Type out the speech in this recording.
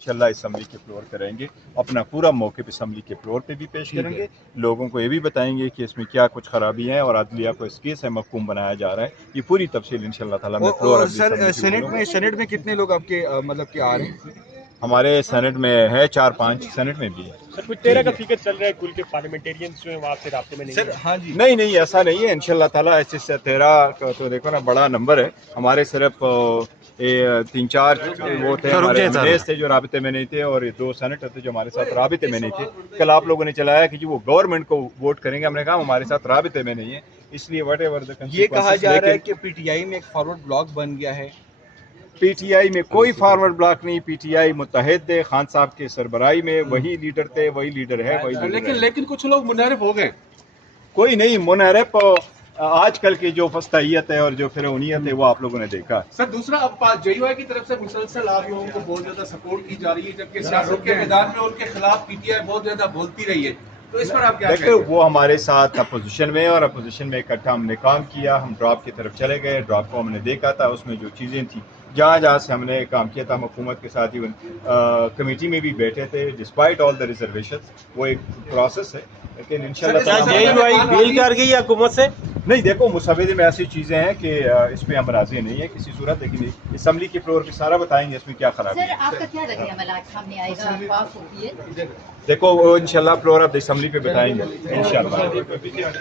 इंशाल्लाह असम्बली के फ्लोर करیں گے, अपना पूरा मौके पे असम्बली के फ्लोर पे भी पेश करेंगे, लोगों को ये भी बताएंगे कि इसमें क्या कुछ खराबियां हैं और अदलिया को इस केस है महकूम बनाया जा रहा है. ये पूरी तफसील इंशाल्लाह ताला में फ्लोर सर सेनेट में कितने लोग आपके मतलब कि आ रहे हैं? हमारे सेनेट में है 4-5, सेनेट में भी है. सर कुछ 13 का फिगर चल रहा है, कुल के पार्लियामेंटियरियंस जो है वहाँ से रास्ते में नहीं सर है. हाँ जी, नहीं ऐसा नहीं है इंशाल्लाह ताला. ऐसे 13 का तो देखो ना बड़ा नंबर है. हमारे सिर्फ 3-4 वो थे हमारे एमएलएस थे जो राबिते में नहीं थे, और 2 सेनेटर थे जो हमारे साथ राबिते में नहीं थे. कल आप लोगों ने चलाया कि वो गवर्नमेंट को वोट करेंगे, हमने कहा हमारे साथ राबिते में नहीं है, इसलिए वट एवर ये कहा जा रहा है कि पीटीआई में एक फॉरवर्ड ब्लॉक बन गया है. पीटीआई में कोई फॉरवर्ड ब्लॉक नहीं. पीटीआई मुत्तहिद है, खान साहब के सरबराही में वही लीडर थे, वही लीडर है, वही लीडर है. लेकिन कुछ लोग मुनहरफ हो गए. कोई नहीं मुनहरफ. आजकल की जो फस्तायत है और जो फिरौनियत है वो आप लोगों ने देखा. सर दूसरा, अब जेयूआई की तरफ से मुसलसल आप लोगों को बहुत ज्यादा सपोर्ट की जा रही है, जबकि सियासत के मैदान में उनके खिलाफ पीटीआई बहुत ज्यादा बोलती रही है, तो इस पर आप क्या देखो वो हमारे साथ अपोजिशन में, और अपोजिशन में इकट्ठा हमने काम किया. हम ड्रॉप की तरफ चले गए, ड्रॉप को हमने देखा था, उसमें जो चीज़ें थी जहाँ से हमने काम किया था, हम हुकूमत के साथ ही कमेटी में भी बैठे थे. डिस्पाइट ऑल द रिजर्वेशंस, वो एक प्रोसेस है, लेकिन इंशाल्लाह डील कर गई है हुकूमत से. नहीं देखो मुसवदे में ऐसी चीज़ें हैं कि इस पर हम राजी नहीं है किसी सूरत, लेकिन असम्बली के फ्लोर पे सारा बताएंगे इसमें क्या खराबी है. सर आपका क्या रद्द अमल आज सामने आएगा, पास होती है? देखो इंशाल्लाह फ्लोर ऑफ द असम्बली पे बताएंगे इंशाल्लाह.